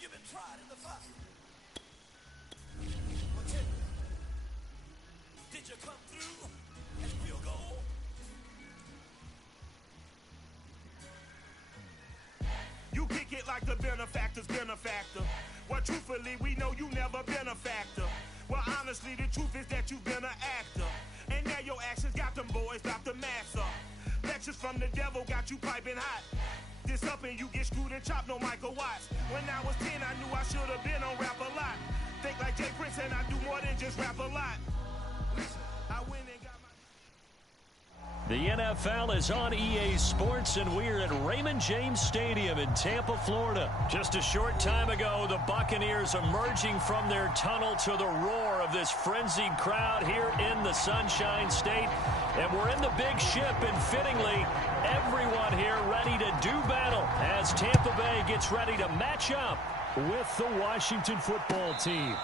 You've been tried in the fire. Did you come through and we'll go? You kick it like the benefactor's benefactor. Well, truthfully, we know you never been a factor. Well, honestly, the truth is that you've been an actor. And now your actions got them boys about to mass up. Lectures from the devil got you piping hot. This up and you get screwed and chopped, no Michael Watts. When I was 10, I knew I should have been on rap a lot. Think like Jay Prince and I do more than just rap a lot. Listen, I win and got my... The NFL is on EA Sports, and we're at Raymond James Stadium in Tampa, Florida. Just a short time ago, the Buccaneers emerging from their tunnel to the roar of this frenzied crowd here in the Sunshine State. And we're in the big ship, and fittingly, everyone here ready to do battle as Tampa Bay gets ready to match up with the Washington football team.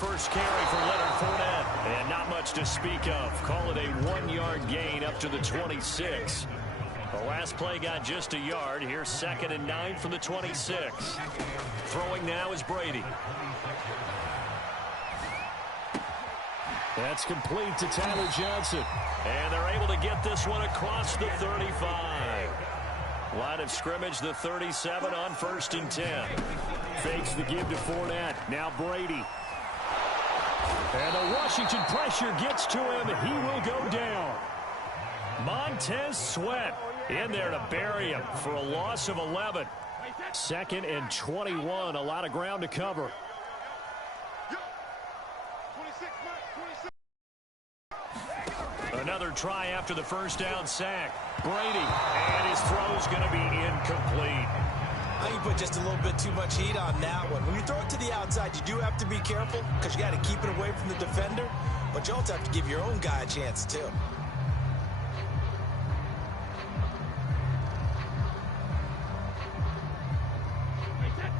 First carry for Leonard Fournette, and not much to speak of. Call it a 1-yard gain up to the 26. The last play got just a yard. Here's 2nd and 9 from the 26. Throwing now is Brady. That's complete to Tyler Johnson. And they're able to get this one across the 35. Line of scrimmage, the 37 on 1st and 10. Fakes the give to Fournette. Now Brady. And the Washington pressure gets to him. He will go down. Montez Sweat in there to bury him for a loss of 11. 2nd and 21. A lot of ground to cover. Another try after the first down sack. Brady, and his throw's going to be incomplete. I think you put just a little bit too much heat on that one. When you throw it to the outside, you do have to be careful because you got to keep it away from the defender, but you also have to give your own guy a chance too.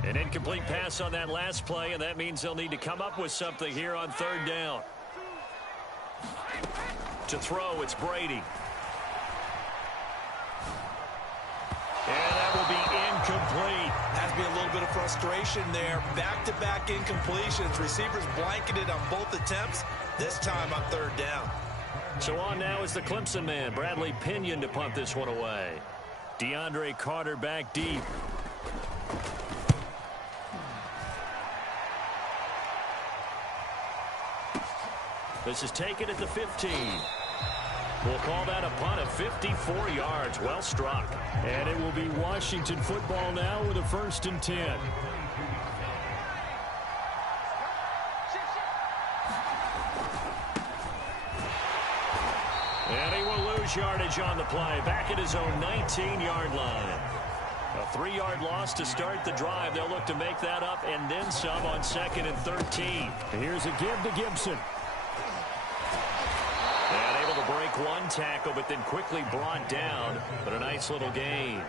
An incomplete pass on that last play, and that means they'll need to come up with something here on 3rd down. To throw, it's Brady. And that will be incomplete. Has to be a little bit of frustration there. Back-to-back incompletions. Receivers blanketed on both attempts. This time on 3rd down. So on now is the Clemson man, Bradley Pinion, to punt this one away. DeAndre Carter back deep. This is taken at the 15. We'll call that a punt of 54 yards. Well struck. And it will be Washington football now with a 1st and 10. And he will lose yardage on the play. Back at his own 19-yard line. A 3-yard loss to start the drive. They'll look to make that up and then some on 2nd and 13. Here's a give to Gibson. And able to break one tackle, but then quickly brought down. But a nice little gain.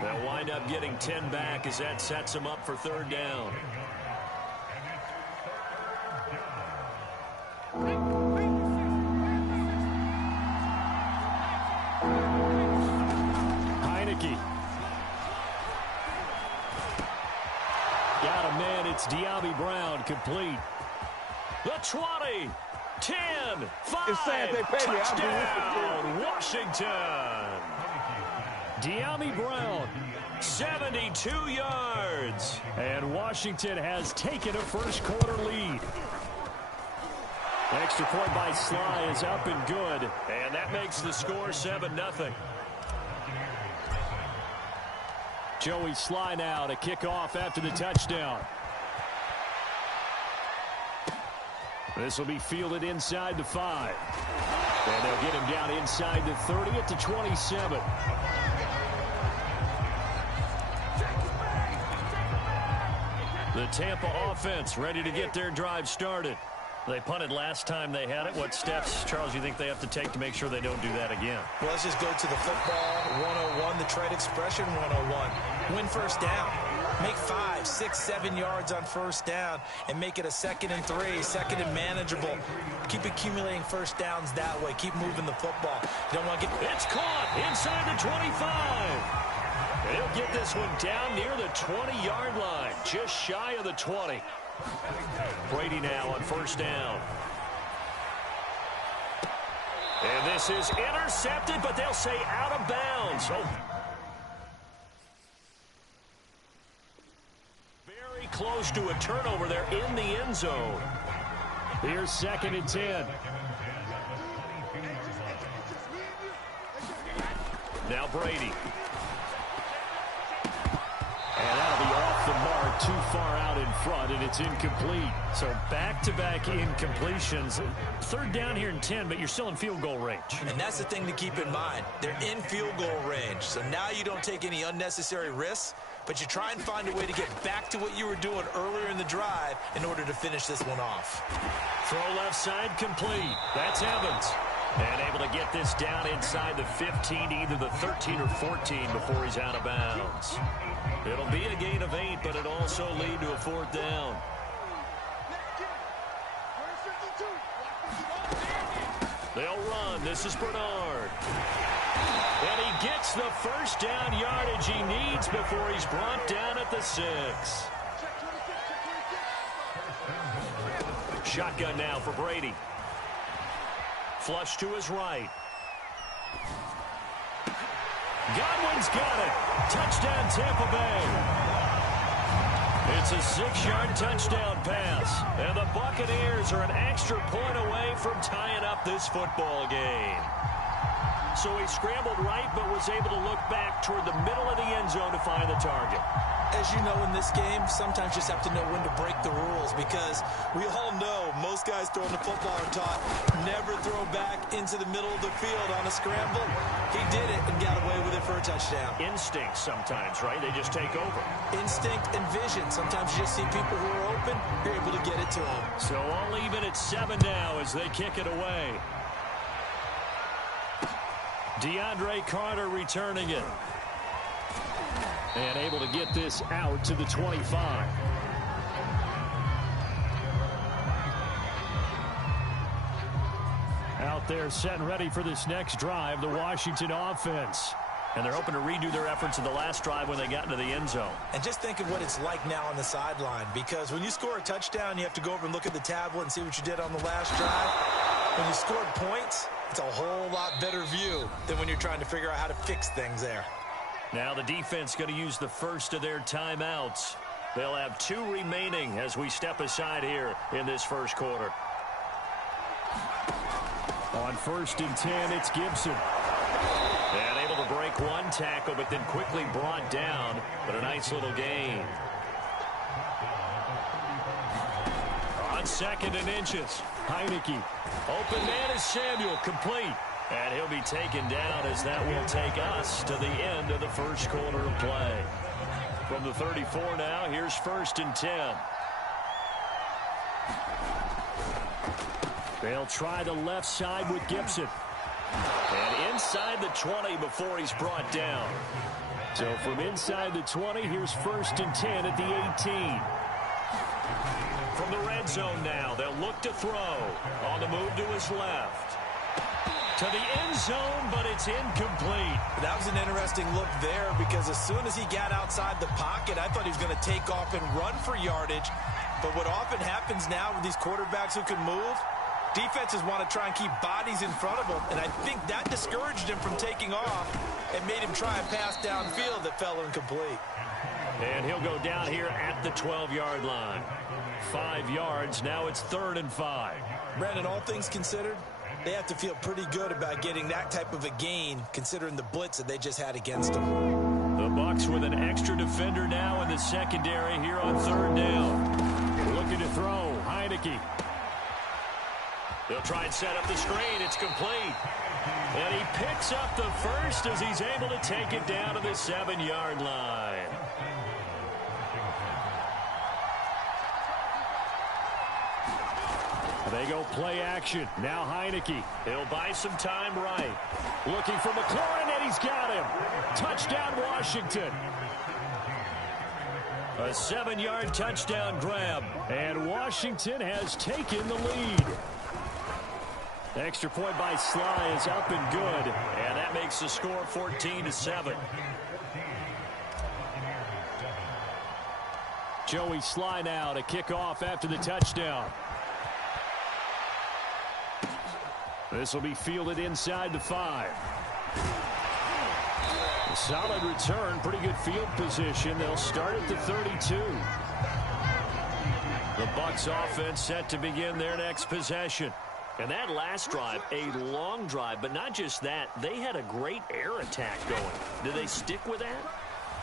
They'll wind up getting 10 back as that sets them up for 3rd down. Heineke. Got a man. It's De'Ami Brown, complete. The 20. 10, 5, touchdown, Washington. De'Ami Brown, 72 yards. And Washington has taken a first-quarter lead. Extra point by Sly is up and good. And that makes the score 7-0. Joey Sly now to kick off after the touchdown. This will be fielded inside the 5. And they'll get him down inside the 30 at the 27. The Tampa offense ready to get their drive started. They punted last time they had it. What steps, Charles, you think they have to take to make sure they don't do that again? Well, let's just go to the football 101, the trade expression 101. Win first down. Make 5, 6, 7 yards on first down and make it a 2nd and 3, 2nd and manageable. Keep accumulating first downs that way. Keep moving the football. You don't want to get... It's caught inside the 25. He'll get this one down near the 20-yard line, just shy of the 20. Brady now on first down. And this is intercepted, but they'll say out of bounds. Oh. Very close to a turnover there in the end zone. Here's 2nd and 10. Now Brady. And that'll be off the mark, too far out in front, and it's incomplete. So back-to-back incompletions. 3rd down here and 10, but you're still in field goal range. And that's the thing to keep in mind. They're in field goal range. So now you don't take any unnecessary risks, but you try and find a way to get back to what you were doing earlier in the drive in order to finish this one off. Throw left side complete. That's Evans. And able to get this down inside the 15, either the 13 or 14 before he's out of bounds. It'll be a gain of 8, but it'll also lead to a 4th down. They'll run. This is Bernard. And he gets the first down yardage he needs before he's brought down at the 6. Shotgun now for Brady. Flush to his right. Godwin's got it. Touchdown, Tampa Bay. It's a 6-yard touchdown pass. And the Buccaneers are an extra point away from tying up this football game. So he scrambled right, but was able to look back toward the middle of the end zone to find the target. As you know, in this game, sometimes you just have to know when to break the rules, because we all know most guys throwing the football are taught never throw back into the middle of the field on a scramble. He did it and got away with it for a touchdown. Instinct sometimes, right? They just take over. Instinct and vision. Sometimes you just see people who are open, you're able to get it to them. So all even at 7 now as they kick it away. DeAndre Carter returning it. And able to get this out to the 25. Out there set and ready for this next drive, the Washington offense. And they're hoping to redo their efforts in the last drive when they got into the end zone. And just think of what it's like now on the sideline, because when you score a touchdown, you have to go over and look at the tablet and see what you did on the last drive. When you scored points, it's a whole lot better view than when you're trying to figure out how to fix things there. Now the defense going to use the first of their timeouts. They'll have 2 remaining as we step aside here in this first quarter. On 1st and 10, it's Gibson. And able to break 1 tackle, but then quickly brought down. But a nice little gain. On 2nd and inches, Heineke. Open man is Samuel, complete. And he'll be taken down as that will take us to the end of the first quarter of play. From the 34 now, here's 1st and 10. They'll try the left side with Gibson. And inside the 20 before he's brought down. So from inside the 20, here's 1st and 10 at the 18. From the red zone now, they'll look to throw. On the move to his left. To the end zone, but it's incomplete. That was an interesting look there, because as soon as he got outside the pocket, I thought he was going to take off and run for yardage. But what often happens now with these quarterbacks who can move, defenses want to try and keep bodies in front of them, and I think that discouraged him from taking off and made him try and pass downfield that fell incomplete. And he'll go down here at the 12-yard line. 5 yards, now it's 3rd and 5. Brandon, all things considered, they have to feel pretty good about getting that type of a gain, considering the blitz that they just had against them. The Bucs with an extra defender now in the secondary here on 3rd down. Looking to throw, Heineke. They'll try and set up the screen. It's complete. And he picks up the first as he's able to take it down to the 7-yard line. They go play action. Now Heineke. He'll buy some time right. Looking for McLaurin, and he's got him. Touchdown, Washington. A 7-yard touchdown grab. And Washington has taken the lead. Extra point by Sly is up and good. And that makes the score 14-7. Joey Sly now to kick off after the touchdown. This will be fielded inside the 5. A solid return, pretty good field position. They'll start at the 32. The Bucs offense set to begin their next possession. And that last drive, a long drive, but not just that. They had a great air attack going. Did they stick with that?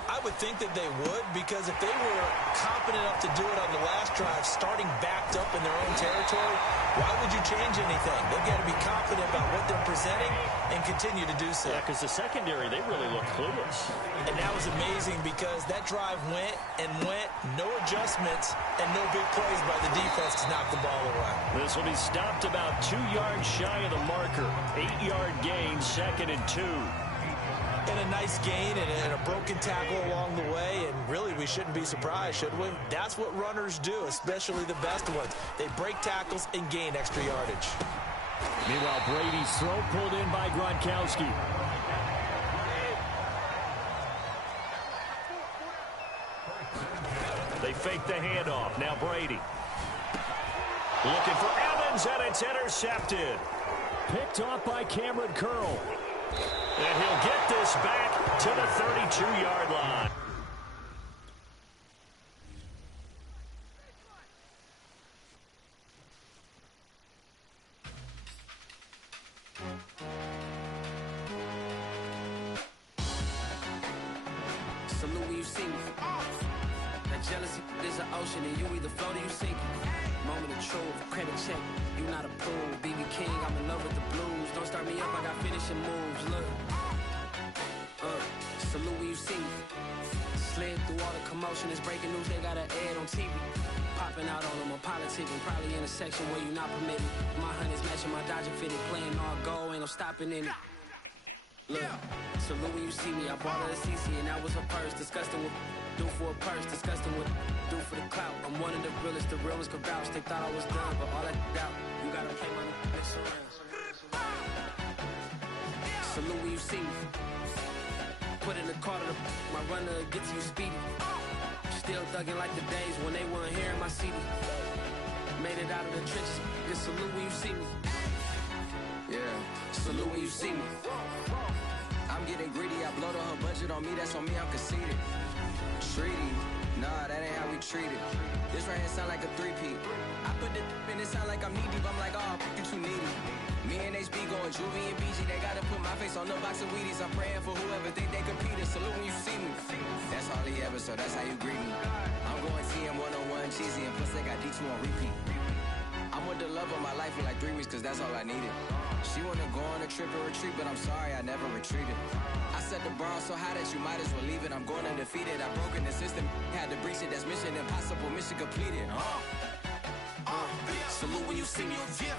I would think that they would, because if they were confident enough to do it on the last drive, starting backed up in their own territory, why would you change anything? They've got to be confident about what they're presenting and continue to do so. Yeah, because the secondary, they really look clueless. And that was amazing because that drive went and went, no adjustments, and no big plays by the defense to knock the ball away. This will be stopped about 2 yards shy of the marker. 8-yard gain, 2nd and 2. And a nice gain and a broken tackle along the way, and really we shouldn't be surprised, should we? That's what runners do, especially the best ones. They break tackles and gain extra yardage. Meanwhile, Brady's throw pulled in by Gronkowski. They fake the handoff. Now Brady. Looking for Evans, and it's intercepted. Picked off by Cameron Curl. And he'll get this back to the 32-yard line. Salute when you see me. That jealousy is an ocean, and you either float or you sink. Moment of truth, credit check. You not approved. BB King, I'm in love with the blues. Don't start me up, I got finishing moves. Look. Salute when you see me. Slid through all the commotion. It's breaking news, they got an ad on TV. Popping out on them, I'm politicking. Probably in a section where you not permitted. My honey's matching my Dodger fitted. Playing all goal, ain't no stopping in it. Look, salute when you see me. I bought her a CC and that was her purse. Disgusting with do for a purse. Disgusting with do for the clout. I'm one of the realest. The realest could vouch. They thought I was done, but all that doubt. You gotta play my next around. Salute when you see me. Put in the car to my runner gets you speedy. Still thugging like the days when they weren't here in my city. Made it out of the trenches. Just salute when you see me. Yeah, salute when you see me. I'm getting greedy, I blow the whole budget on me, that's on me, I'm conceited. Treaty, nah, that ain't how we treat it. This right here sound like a three-peat. I put the in it sound like I'm knee deep, I'm like, oh, you too needy. Me and HB going Juvie and BG, they gotta put my face on the box of Wheaties. I'm praying for whoever think they competed. Salute when you see me. That's all he ever, so that's how you greet me. I'm going TM 101 cheesy, and plus they got D2 on repeat. I'm with the love of my life for like 3 weeks, cause that's all I needed. She wanna go on a trip and retreat, but I'm sorry, I never retreated. I set the bar so high that you might as well leave it. I'm going undefeated, I've broken the system, had to breach it, that's mission impossible, mission completed. Salute when you see me, yeah.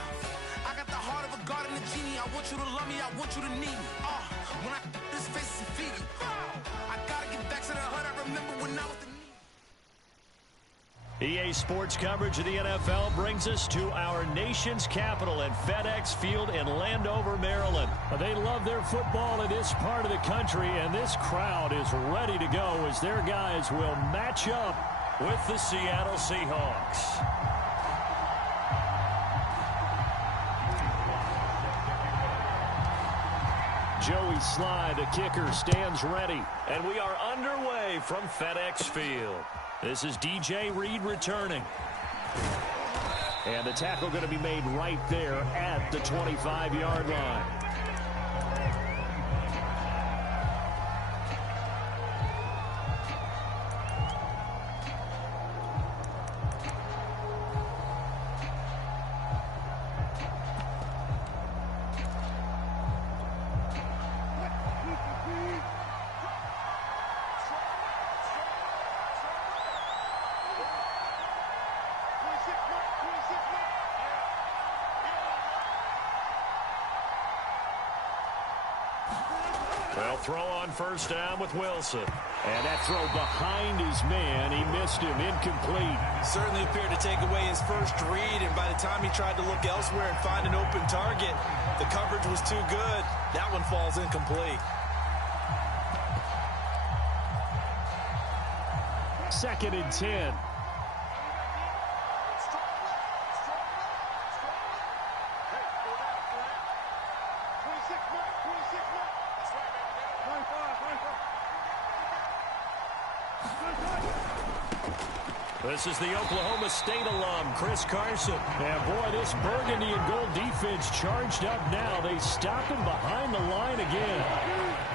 I got the heart of a god and a genie. I want you to love me, I want you to need me. When I this face is Fiji. I gotta get back to the hood, I remember when I was the EA Sports coverage of the NFL brings us to our nation's capital at FedEx Field in Landover, Maryland. They love their football in this part of the country, and this crowd is ready to go as their guys will match up with the Seattle Seahawks. Joey Sly, the kicker, stands ready. And we are underway from FedEx Field. This is DJ Reed returning. And the tackle going to be made right there at the 25-yard line. Well, throw on first down with Wilson. And that throw behind his man, he missed him, incomplete. Certainly appeared to take away his first read, and by the time he tried to look elsewhere and find an open target, the coverage was too good. That one falls incomplete. Second and 10. This is the Oklahoma State alum, Chris Carson. And boy, this burgundy and gold defense charged up now. They stop him behind the line again.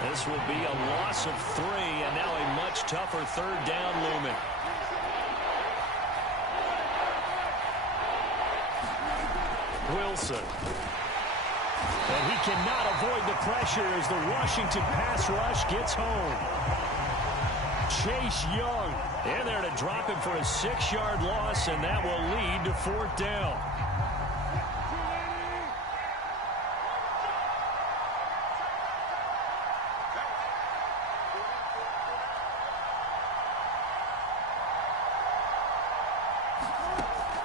This will be a loss of 3, and now a much tougher third down looming. Wilson. And he cannot avoid the pressure as the Washington pass rush gets home. Chase Young in there to drop him for a 6-yard loss, and that will lead to 4th down.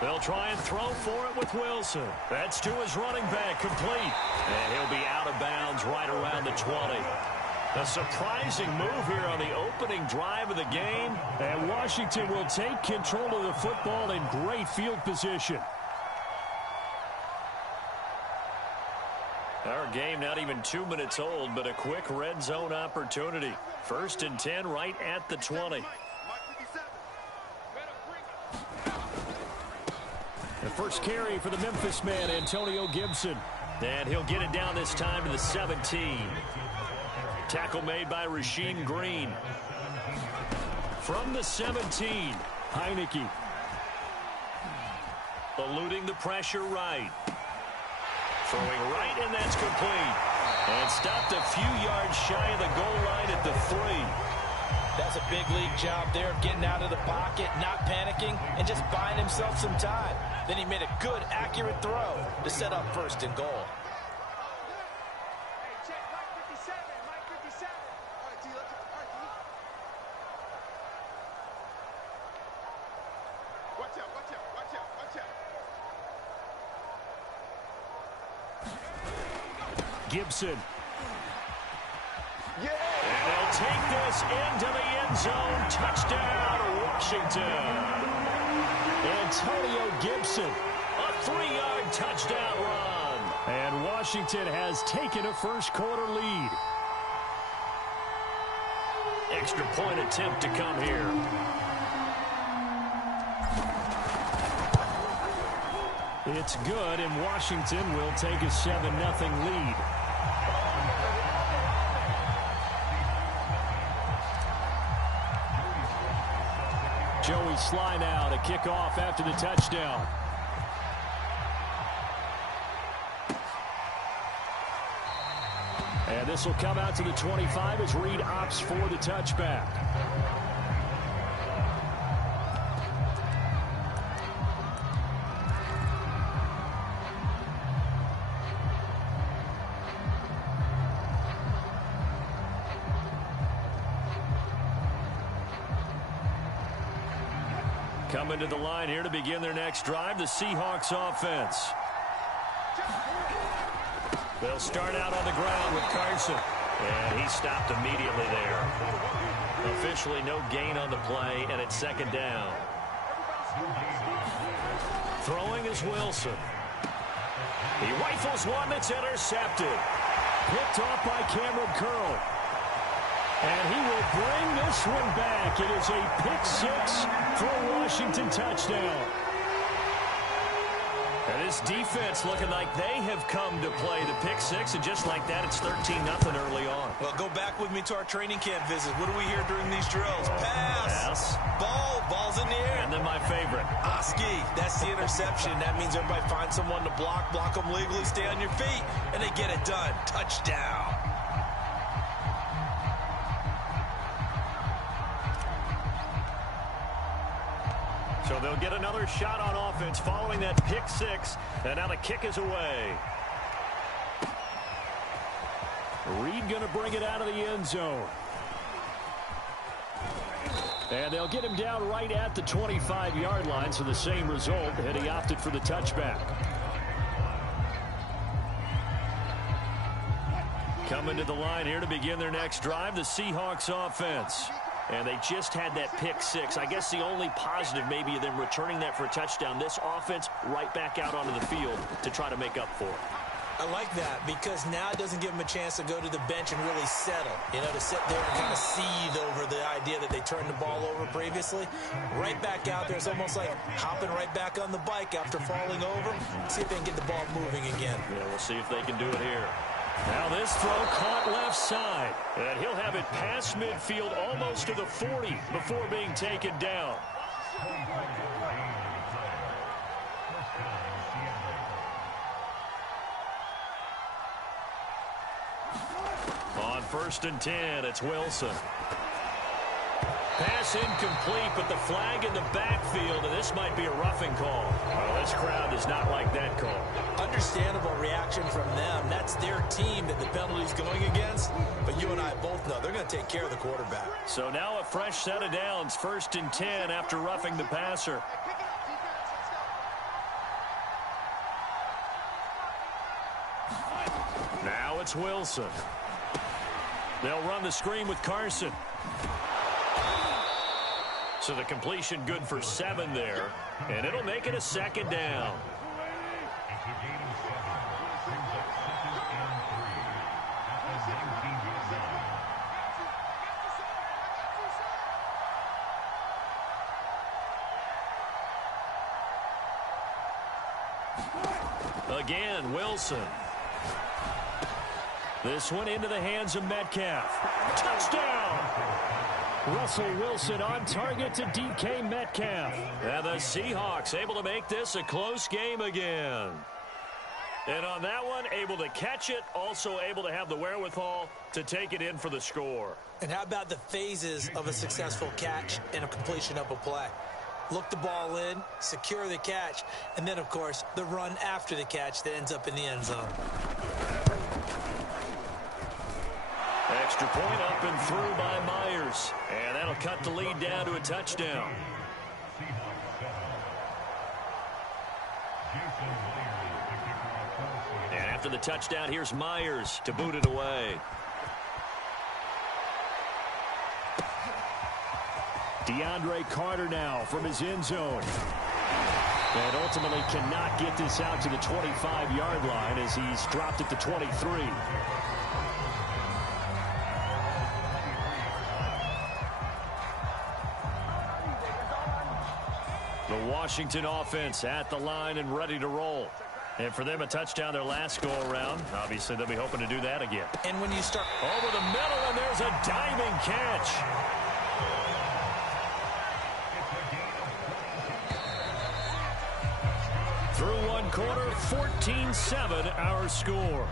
They'll try and throw for it with Wilson. That's to his running back, complete. And he'll be out of bounds right around the 20. A surprising move here on the opening drive of the game. And Washington will take control of the football in great field position. Our game not even 2 minutes old, but a quick red zone opportunity. 1st and 10 right at the 20. The first carry for the Memphis man, Antonio Gibson. And he'll get it down this time to the 17. Tackle made by Rasheem Green. From the 17, Heineke. eluding the pressure right. Throwing right, and that's complete. And stopped a few yards shy of the goal line at the 3. That's a big league job there of getting out of the pocket, not panicking, and just buying himself some time. Then he made a good, accurate throw to set up 1st and goal. Gibson. And they'll take this into the end zone. Touchdown, Washington. Antonio Gibson. A 3-yard touchdown run. And Washington has taken a first-quarter lead. Extra point attempt to come here. It's good, and Washington will take a 7-0 lead. Joey Sly now to kick off after the touchdown. And this will come out to the 25 as Reed opts for the touchback. Coming to the line here to begin their next drive, the Seahawks offense. They'll start out on the ground with Carson. And he stopped immediately there. Officially no gain on the play, and it's 2nd down. Throwing is Wilson. He rifles one that's intercepted. Picked off by Cameron Curl. And he will bring this one back. It is a pick-6 for a Washington touchdown. And this defense looking like they have come to play the pick-6, and just like that, it's 13-0 early on. Well, go back with me to our training camp visit. What do we hear during these drills? Pass. Ball's in the air. And then my favorite. Oski, that's the interception. That means everybody finds someone to block them legally, stay on your feet, and they get it done. Touchdown. So they'll get another shot on offense following that pick-6, and now the kick is away. Reed going to bring it out of the end zone. And they'll get him down right at the 25-yard line, so the same result, and he opted for the touchback. Coming to the line here to begin their next drive, the Seahawks offense. And they just had that pick six. I guess the only positive maybe of them returning that for a touchdown. This offense right back out onto the field to try to make up for it. I like that because now it doesn't give them a chance to go to the bench and really settle. You know, to sit there and kind of seethe over the idea that they turned the ball over previously. Right back out there. It's almost like hopping right back on the bike after falling over. See if they can get the ball moving again. Yeah, we'll see if they can do it here. Now this throw caught left side. And he'll have it past midfield almost to the 40 before being taken down. On 1st and 10, it's Wilson. Pass incomplete, but the flag in the backfield, and this might be a roughing call. Well, this crowd does not like that call. Understandable reaction from them. That's their team that the penalty's going against. But you and I both know they're going to take care of the quarterback. So now a fresh set of downs, 1st and 10 after roughing the passer. Now it's Wilson. They'll run the screen with Carson. So the completion good for 7 there. And it'll make it a 2nd down. Again, Wilson. This one into the hands of Metcalf. Touchdown! Russell Wilson on target to DK Metcalf. And the Seahawks able to make this a close game again. And on that one, able to catch it, also able to have the wherewithal to take it in for the score. And how about the phases of a successful catch and a completion of a play? Look the ball in, secure the catch, and then, of course, the run after the catch that ends up in the end zone. Extra point up and through by Myers. And that'll cut the lead down to a touchdown. And after the touchdown, here's Myers to boot it away. DeAndre Carter now from his end zone. And ultimately cannot get this out to the 25-yard line as he's dropped at the 23. The Washington offense at the line and ready to roll. And for them, a touchdown their last go-around. Obviously, they'll be hoping to do that again. And when you start over the middle, and there's a diving catch. Through one quarter, 14-7 our score.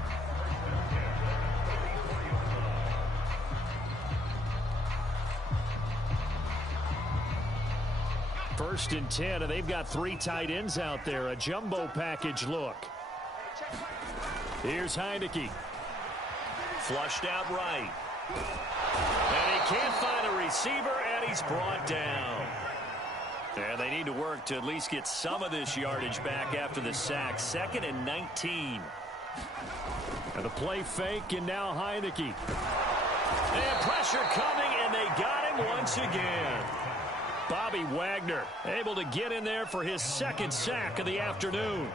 First and 10, and they've got 3 tight ends out there. A jumbo package look. Here's Heineke. Flushed out right. And he can't find a receiver, and he's brought down. And they need to work to at least get some of this yardage back after the sack. 2nd and 19. And the play fake, and now Heineke. And pressure coming, and they got him once again. Bobby Wagner able to get in there for his 2nd sack of the afternoon.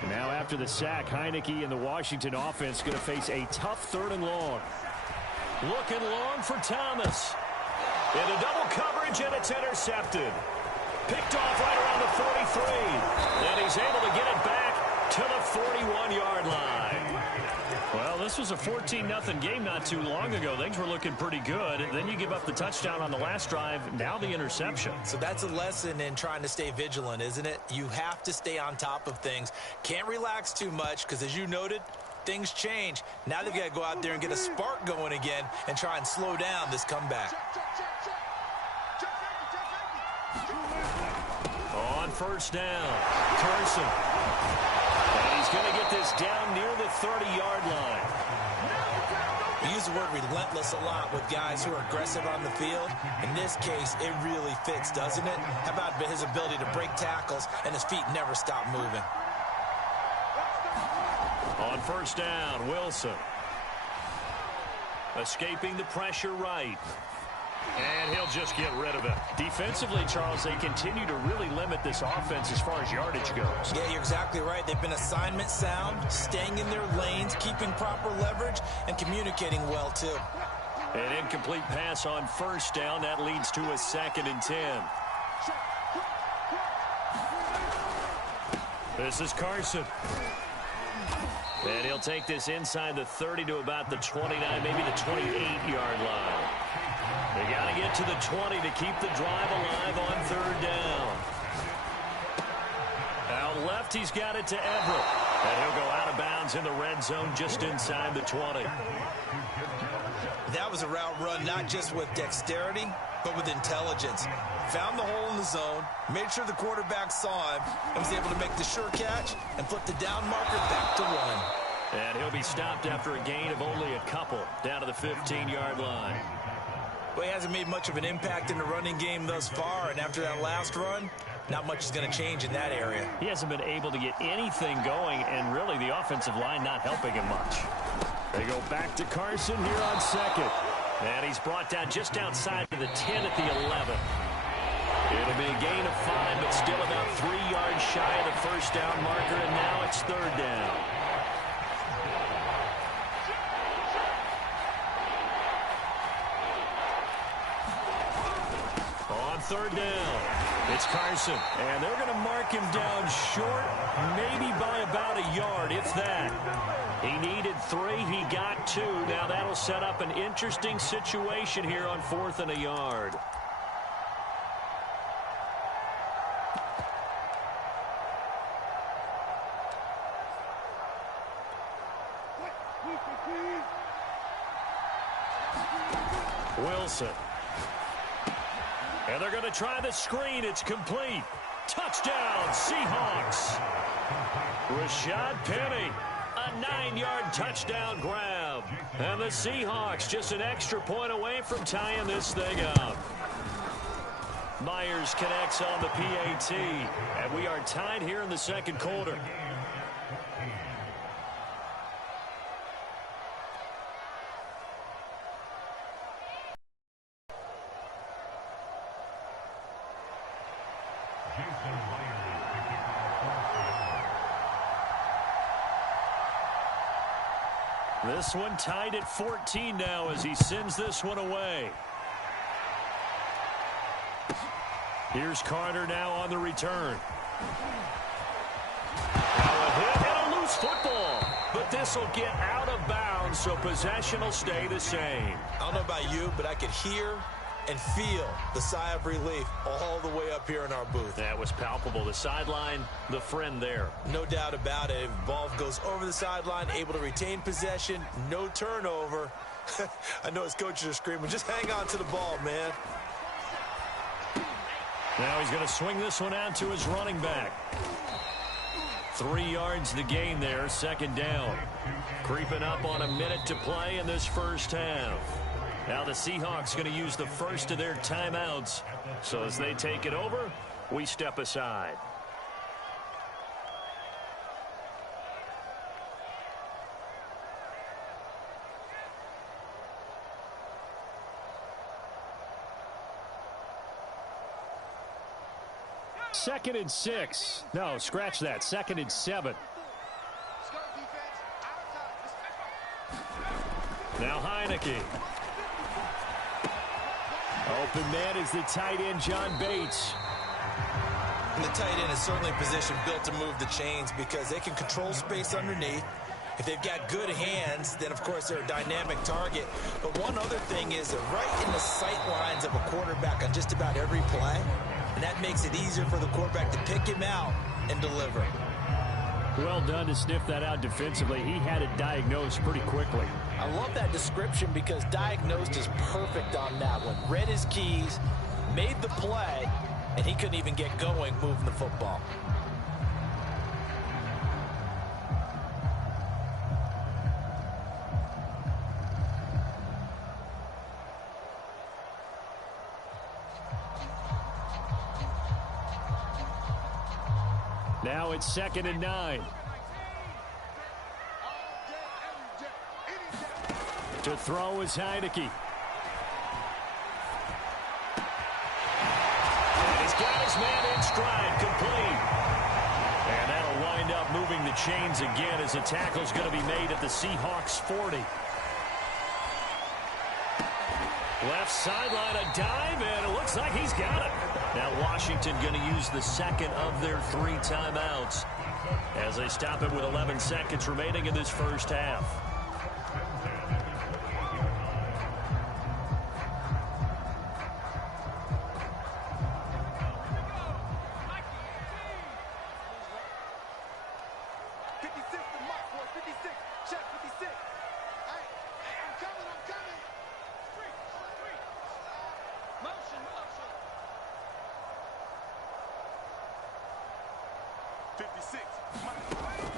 And now after the sack, Heineke and the Washington offense going to face a tough 3rd and long. Looking long for Thomas. Into double coverage, and it's intercepted. Picked off right around the 43. And he's able to get it back to the 41-yard line. Well, this was a 14-0 game not too long ago. Things were looking pretty good. And then you give up the touchdown on the last drive. Now the interception. So that's a lesson in trying to stay vigilant, isn't it? You have to stay on top of things. Can't relax too much because, as you noted, things change. Now they've got to go out there and get a spark going again and try and slow down this comeback. On 1st down, Carson. And he's going to get this down near the 30-yard line. We use the word relentless a lot with guys who are aggressive on the field. In this case, it really fits, doesn't it? How about his ability to break tackles and his feet never stop moving? On first down, Wilson. Escaping the pressure right. And he'll just get rid of it. Defensively, Charles, they continue to really limit this offense as far as yardage goes. Yeah, you're exactly right. They've been assignment sound, staying in their lanes, keeping proper leverage, and communicating well, too. An incomplete pass on first down. That leads to a 2nd and 10. This is Carson. And he'll take this inside the 30 to about the 29, maybe the 28-yard line. They got to get to the 20 to keep the drive alive on 3rd down. Out left, he's got it to Everett. And he'll go out of bounds in the red zone just inside the 20. That was a route run not just with dexterity, but with intelligence. Found the hole in the zone, made sure the quarterback saw him, and was able to make the sure catch and flip the down marker back to 1. And he'll be stopped after a gain of only a couple, down to the 15-yard line. Well, he hasn't made much of an impact in the running game thus far, and after that last run, not much is going to change in that area. He hasn't been able to get anything going, and really the offensive line not helping him much. They go back to Carson here on 2nd. And he's brought down just outside of the 10 at the 11. It'll be a gain of 5, but still about 3 yards shy of the first down marker, and now it's 3rd down. On 3rd down, it's Carson, and they're going to mark him down short, maybe by about a yard, if that. He needed 3, he got 2. Now that'll set up an interesting situation here on 4th and a yard. Wilson. And they're going to try the screen. It's complete. Touchdown, Seahawks. Rashad Penny, a 9-yard touchdown grab. And the Seahawks just an extra point away from tying this thing up. Myers connects on the PAT. And we are tied here in the 2nd quarter. This one tied at 14 now as he sends this one away. Here's Carter now on the return. Now a hit and a loose football. But this will get out of bounds, so possession will stay the same. I don't know about you, but I could hear and feel the sigh of relief all the way up here in our booth. That was palpable. The sideline, the friend there. No doubt about it. Ball goes over the sideline, able to retain possession, no turnover. I know his coaches are screaming, just hang on to the ball, man. Now he's going to swing this one out to his running back. 3 yards to gain there, 2nd down. Creeping up on a minute to play in this first half. Now the Seahawks going to use the first of their timeouts. So as they take it over, we step aside. Second and 6. No, scratch that. 2nd and 7. Now Heineke. Open man is the tight end, John Bates. And the tight end is certainly a position built to move the chains because they can control space underneath. If they've got good hands, then, of course, they're a dynamic target. But one other thing is they're right in the sight lines of a quarterback on just about every play. And that makes it easier for the quarterback to pick him out and deliver. Well done to sniff that out defensively. He had it diagnosed pretty quickly. I love that description because diagnosed is perfect on that one. Read his keys, made the play, and he couldn't even get going moving the football. Now it's 2nd and 9. To throw is Heineke. And he's got his man in stride, complete. And that'll wind up moving the chains again as the tackle's going to be made at the Seahawks 40. Left sideline, a dive, and it looks like he's got it. Now Washington going to use the second of their 3 timeouts as they stop it with 11 seconds remaining in this first half.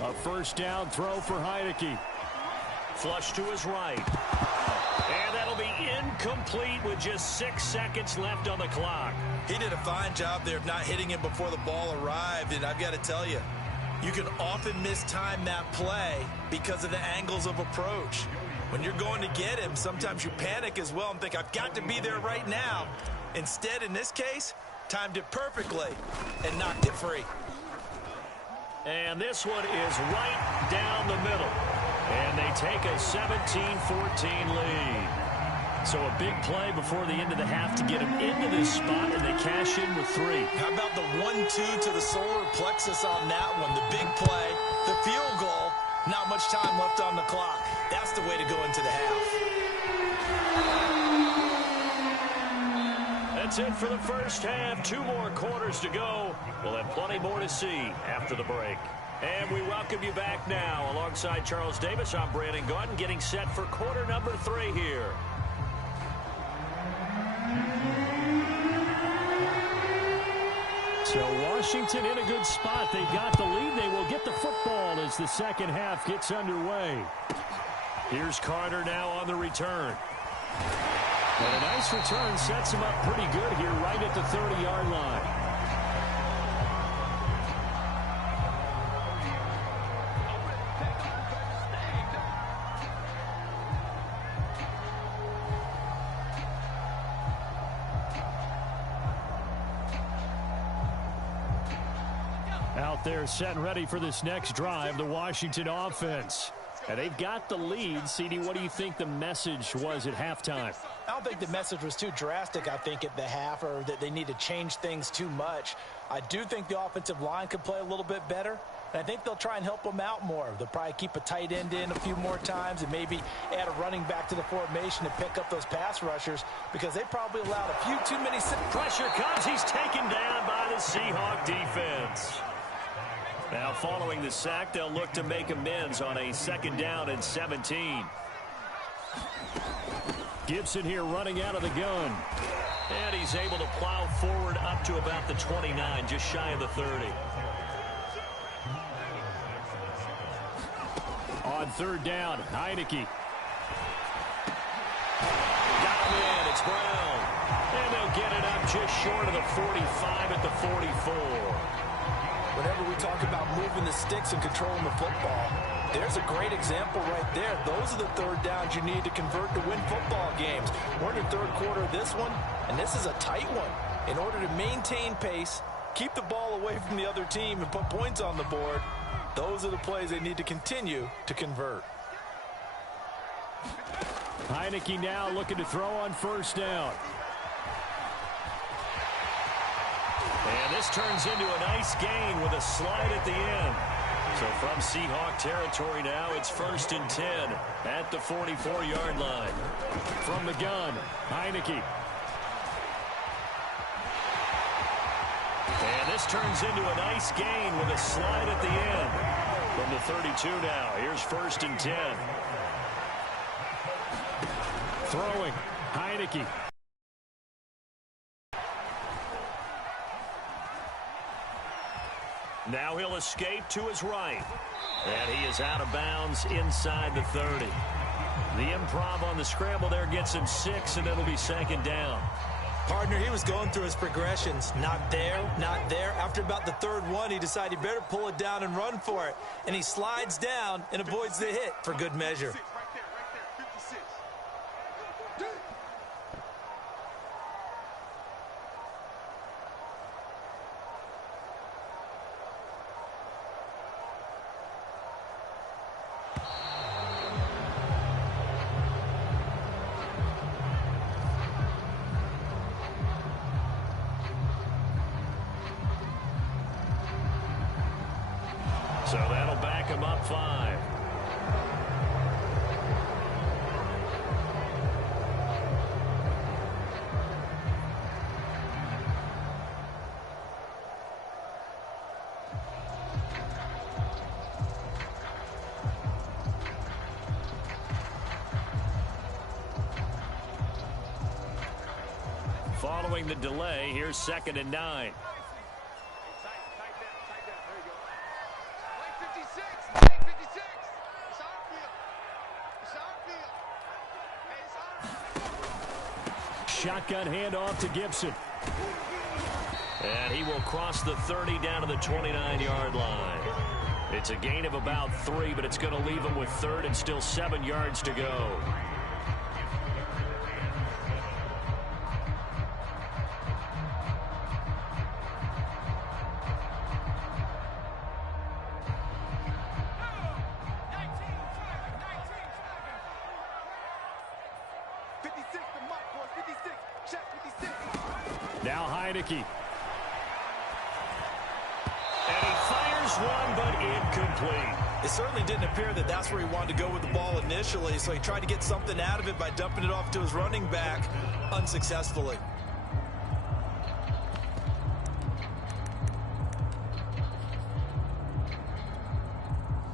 A first down throw for Heineke. Flush to his right. And that'll be incomplete with just 6 seconds left on the clock. He did a fine job there of not hitting him before the ball arrived, and I've got to tell you, you can often mistime that play because of the angles of approach. When you're going to get him, sometimes you panic as well and think, I've got to be there right now. Instead, in this case, timed it perfectly and knocked it free. And this one is right down the middle. And they take a 17-14 lead. So a big play before the end of the half to get him into this spot, and they cash in with 3. How about the 1-2 to the solar plexus on that one? The big play, the field goal, not much time left on the clock. That's the way to go into the half. That's it for the first half. 2 more quarters to go. We'll have plenty more to see after the break. And we welcome you back now. Alongside Charles Davis, I'm Brandon Gaudin, getting set for quarter number 3 here. So Washington in a good spot. They've got the lead. They will get the football as the second half gets underway. Here's Carter now on the return. And a nice return sets him up pretty good here right at the 30-yard line. Out there set and ready for this next drive, the Washington offense. And they've got the lead. CD, what do you think the message was at halftime? I don't think the message was too drastic, I think, at the half, or that they need to change things too much. I do think the offensive line could play a little bit better, and I think they'll try and help them out more. They'll probably keep a tight end in a few more times and maybe add a running back to the formation to pick up those pass rushers, because they probably allowed a few too many. Pressure comes. He's taken down by the Seahawk defense. Now, following the sack, they'll look to make amends on a 2nd down and 17. Gibson here running out of the gun. And he's able to plow forward up to about the 29, just shy of the 30. On 3rd down, Heineke. Got him in. It's Brown. And they'll get it up just short of the 45 at the 44. Whenever we talk about moving the sticks and controlling the football, there's a great example right there. Those are the 3rd downs you need to convert to win football games. We're in the 3rd quarter of this one, and this is a tight one. In order to maintain pace, keep the ball away from the other team, and put points on the board, those are the plays they need to continue to convert. Heineke now looking to throw on 1st down. And this turns into a nice gain with a slide at the end. So from Seahawk territory now, it's 1st and 10 at the 44-yard line. From the gun, Heineke. And this turns into a nice gain with a slide at the end. From the 32 now, here's 1st and 10. Throwing, Heineke. Now he'll escape to his right. And he is out of bounds inside the 30. The improv on the scramble there gets him 6, and it'll be 2nd down. Partner, he was going through his progressions. Not there, not there. After about the third one, he decided he better pull it down and run for it. And he slides down and avoids the hit for good measure. So that'll back him up 5. Following the delay, here's 2nd and 9. Shotgun handoff to Gibson. And he will cross the 30 down to the 29-yard line. It's a gain of about 3, but it's going to leave him with 3rd and still 7 yards to go. Now Heineke. And he fires one, but incomplete. It certainly didn't appear that that's where he wanted to go with the ball initially, so he tried to get something out of it by dumping it off to his running back unsuccessfully.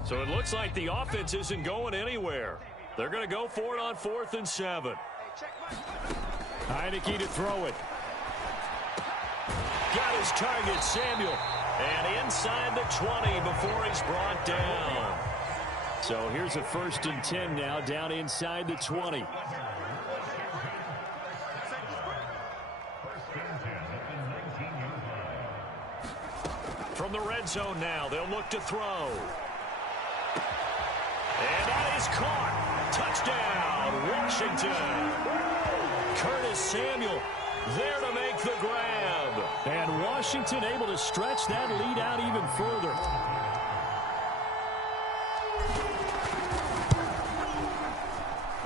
So it looks like the offense isn't going anywhere. They're going to go for it on 4th and 7. Heineke to throw it. Got his target, Samuel. And inside the 20 before he's brought down. So here's a 1st and 10 now, down inside the 20. From the red zone now, they'll look to throw. And that is caught. Touchdown, Washington. Curtis Samuel there to make the grab. And Washington able to stretch that lead out even further.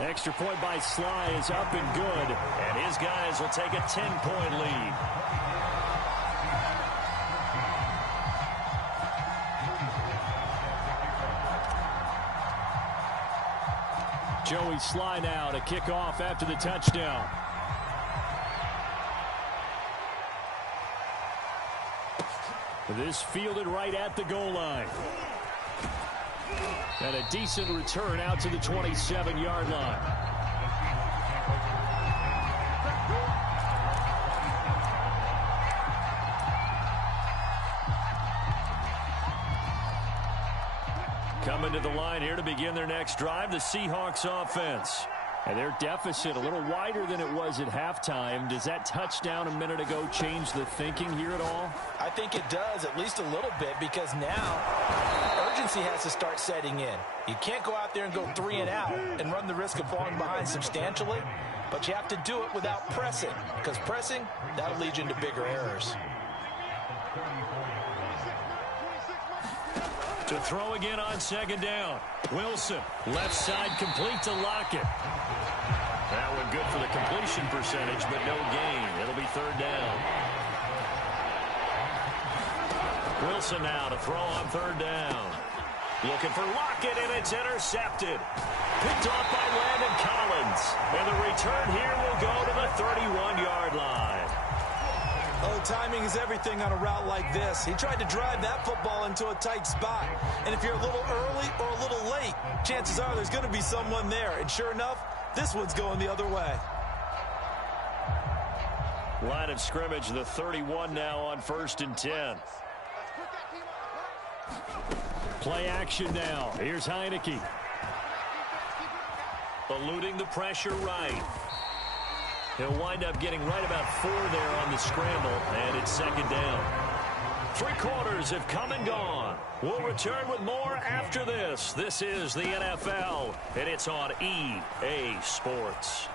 Extra point by Sly is up and good. And his guys will take a 10-point lead. Joey Sly now to kick off after the touchdown. This fielded right at the goal line. And a decent return out to the 27-yard line. Coming to the line here to begin their next drive, the Seahawks offense. And their deficit a little wider than it was at halftime. Does that touchdown a minute ago change the thinking here at all? I think it does, at least a little bit, because now urgency has to start setting in. You can't go out there and go 3 and out and run the risk of falling behind substantially, but you have to do it without pressing, because pressing, that'll lead you into bigger errors. To throw again on 2nd down. Wilson, left side complete to Lockett. That one good for the completion percentage, but no gain. It'll be 3rd down. Wilson now to throw on 3rd down. Looking for Lockett, and it's intercepted. Picked off by Landon Collins. And the return here will go to the 31-yard line. Oh, timing is everything on a route like this. He tried to drive that football into a tight spot. And if you're a little early or a little late, chances are there's going to be someone there. And sure enough, this one's going the other way. Line of scrimmage, the 31 now on 1st and 10. Play action now. Here's Heineke. Eluding the pressure right. He'll wind up getting right about 4 there on the scramble, and it's second down. 3 quarters have come and gone. We'll return with more after this. This is the NFL, and it's on EA Sports.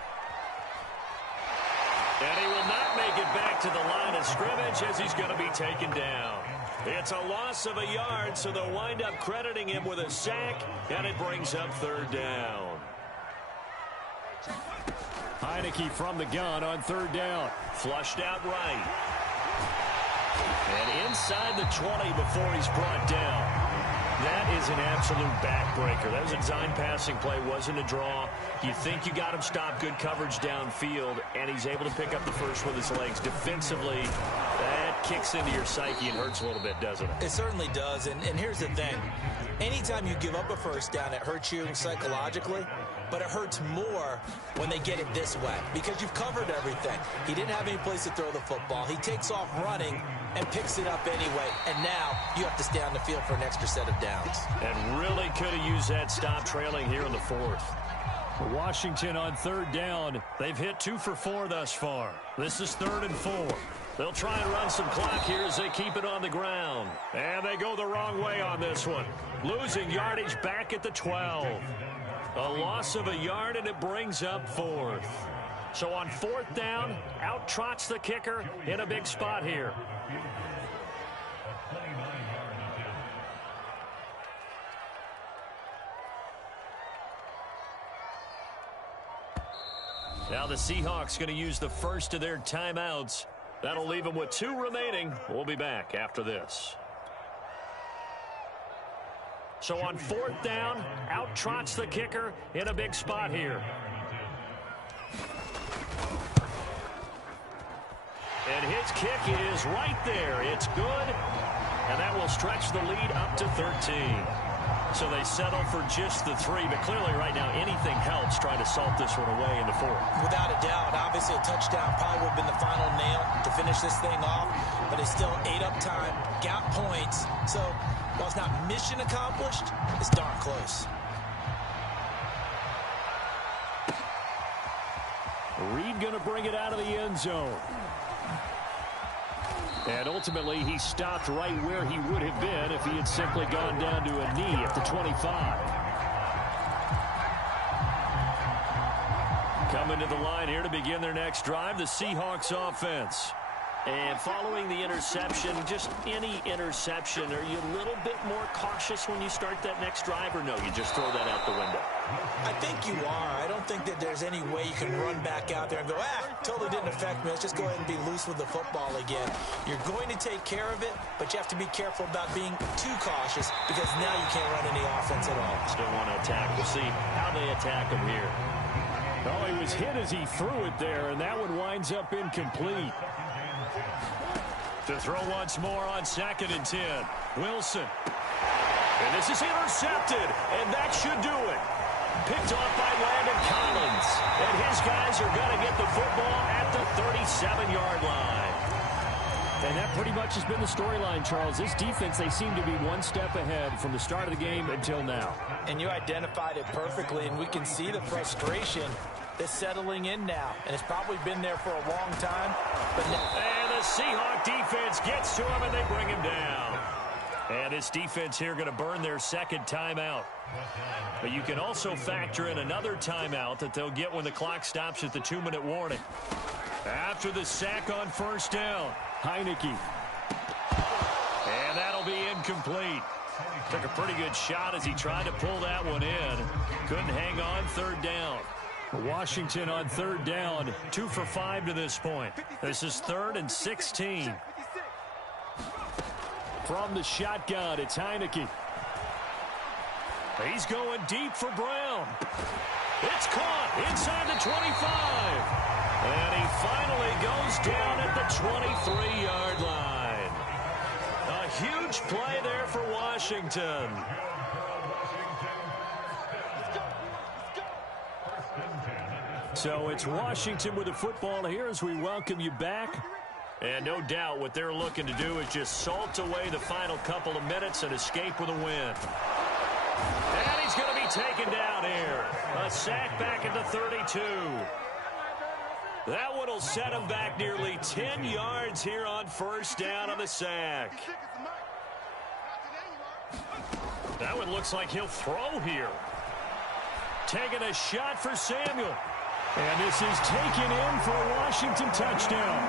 And he will not make it back to the line of scrimmage as he's going to be taken down. It's a loss of a yard, so they'll wind up crediting him with a sack, and it brings up third down. Heineke from the gun on third down. Flushed out right. And inside the 20 before he's brought down. That is an absolute backbreaker. That was a design passing play, wasn't a draw. You think you got him stopped, good coverage downfield, and he's able to pick up the first with his legs. Defensively, that kicks into your psyche and hurts a little bit, doesn't it? It certainly does, and here's the thing. Anytime you give up a first down, it hurts you psychologically, but it hurts more when they get it this way because you've covered everything. He didn't have any place to throw the football. He takes off running and picks it up anyway, and now you have to stay on the field for an extra set of downs. And really could have used that stop trailing here in the fourth. Washington on third down. They've hit 2 for 4 thus far. This is 3rd and 4. They'll try and run some clock here as they keep it on the ground. And they go the wrong way on this one. Losing yardage back at the 12. A loss of a yard, and it brings up 4th. So on 4th down, out trots the kicker in a big spot here. Now the Seahawks going to use the first of their timeouts. That'll leave them with 2 remaining. We'll be back after this. So on 4th down, out trots the kicker in a big spot here. And his kick is right there. It's good. And that will stretch the lead up to 13. So they settle for just the 3, but clearly right now anything helps trying to salt this one away in the 4th. Without a doubt, obviously a touchdown probably would have been the final nail to finish this thing off, but it's still ate up time, got points. So while it's not mission accomplished, it's darn close. Reed going to bring it out of the end zone. And ultimately, he stopped right where he would have been if he had simply gone down to a knee at the 25. Coming to the line here to begin their next drive, the Seahawks offense. And following the interception, just any interception, are you a little bit more cautious when you start that next drive, or no, you just throw that out the window? I think you are. I don't think that there's any way you can run back out there and go, totally didn't affect me. Let's just go ahead and be loose with the football again. You're going to take care of it, but you have to be careful about being too cautious because now you can't run any offense at all. Still want to attack. We'll see how they attack him here. Oh, he was hit as he threw it there, and that one winds up incomplete. To throw once more on 2nd and 10. Wilson. And this is intercepted, and that should do it. Picked off by Landon Collins. And his guys are going to get the football at the 37-yard line. And that pretty much has been the storyline, Charles. This defense, they seem to be one step ahead from the start of the game until now. And you identified it perfectly, and we can see the frustration that's settling in now. And it's probably been there for a long time. But now and the Seahawk defense gets to him, and they bring him down. And this defense here going to burn their 2nd timeout. But you can also factor in another timeout that they'll get when the clock stops at the 2-minute warning. After the sack on 1st down, Heineke. And that'll be incomplete. Took a pretty good shot as he tried to pull that one in. Couldn't hang on 3rd down. Washington on 3rd down, 2 for 5 to this point. This is 3rd and 16. From the shotgun, it's Heineke. He's going deep for Brown. It's caught inside the 25. And he finally goes down at the 23-yard line. A huge play there for Washington. So it's Washington with the football here as we welcome you back. And no doubt what they're looking to do is just salt away the final couple of minutes and escape with a win. And he's going to be taken down here. A sack back at the 32. That one will set him back nearly 10 yards here on first down on the sack. That one looks like he'll throw here. Taking a shot for Samuel. And this is taken in for a Washington touchdown.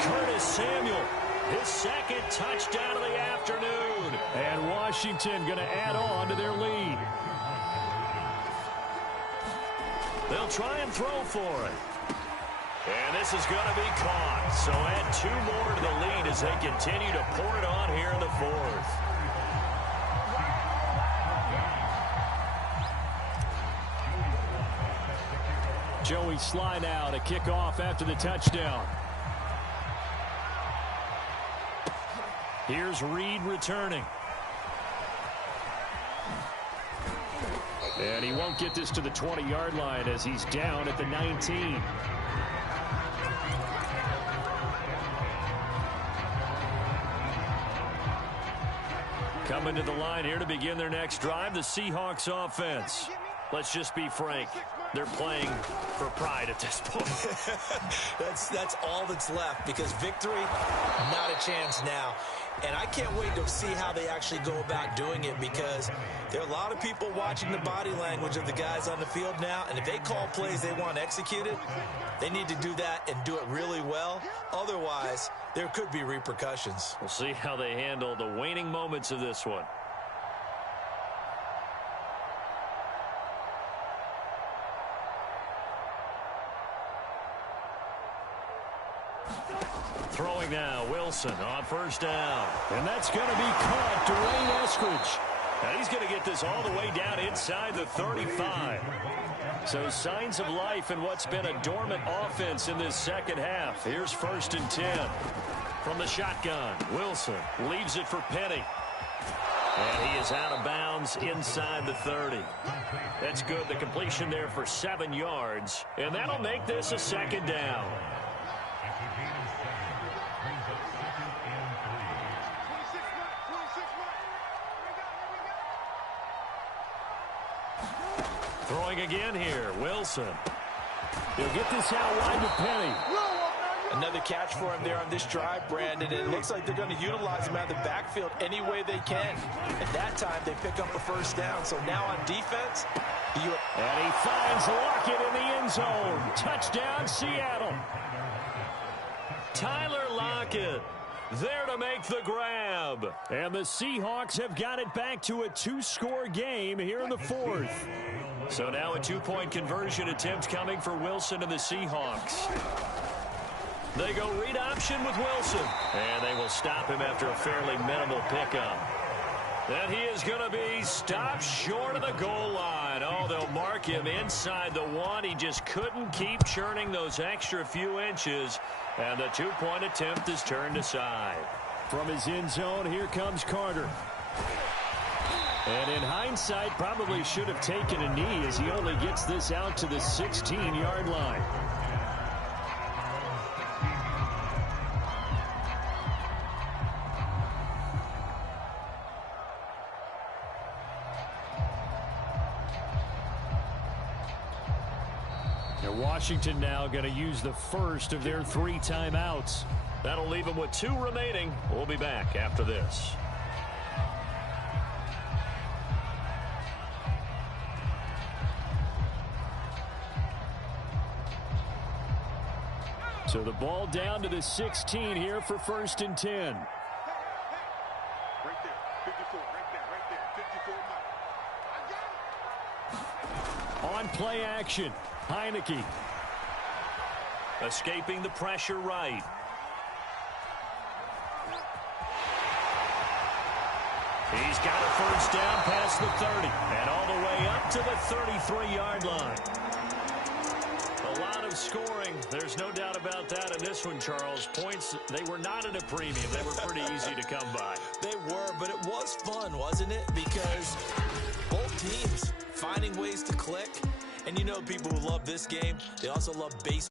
Curtis Samuel, his second touchdown of the afternoon. And Washington going to add on to their lead. They'll try and throw for it. And this is going to be caught. So add 2 more to the lead as they continue to pour it on here in the fourth. Joey Sly now to kick off after the touchdown. Here's Reed returning. And he won't get this to the 20-yard line as he's down at the 19. Coming to the line here to begin their next drive, the Seahawks offense. Let's just be frank. They're playing for pride at this point. That's all that's left, because victory, not a chance now. And I can't wait to see how they actually go about doing it, because there are a lot of people watching the body language of the guys on the field now, and if they call plays they want executed, they need to do that and do it really well. Otherwise, there could be repercussions. We'll see how they handle the waning moments of this one. Throwing now, Wilson on first down. And that's going to be caught, Dwayne Eskridge. And he's going to get this all the way down inside the 35. So signs of life in what's been a dormant offense in this second half. Here's 1st and 10. From the shotgun, Wilson leaves it for Penny. And he is out of bounds inside the 30. That's good. The completion there for 7 yards. And that'll make this a 2nd down. Throwing again here, Wilson. He'll get this out wide to Penny. Another catch for him there on this drive, Brandon. And it looks like they're going to utilize him out of the backfield any way they can. At that time, they pick up a 1st down. So now on defense, and he finds Lockett in the end zone. Touchdown, Seattle. Tyler Lockett there to make the grab. And the Seahawks have got it back to a 2-score game here in the 4th. So now a 2-point conversion attempt coming for Wilson and the Seahawks. They go read option with Wilson. And they will stop him after a fairly minimal pickup. And he is going to be stopped short of the goal line. Oh, they'll mark him inside the 1. He just couldn't keep churning those extra few inches. And the 2-point attempt is turned aside. From his end zone, here comes Carter. And in hindsight, probably should have taken a knee as he only gets this out to the 16-yard line. Washington now going to use the first of their 3 timeouts. That'll leave them with 2 remaining. We'll be back after this. So the ball down to the 16 here for 1st and 10. Right there, 54, right there, 54. On play action, Heineke. Escaping the pressure right. He's got a 1st down past the 30 and all the way up to the 33-yard line. A lot of scoring. There's no doubt about that in this one, Charles. Points, they were not at a premium. They were pretty easy to come by. they were, but it was fun, wasn't it? Because both teams finding ways to click. And you know people who love this game, they also love baseball.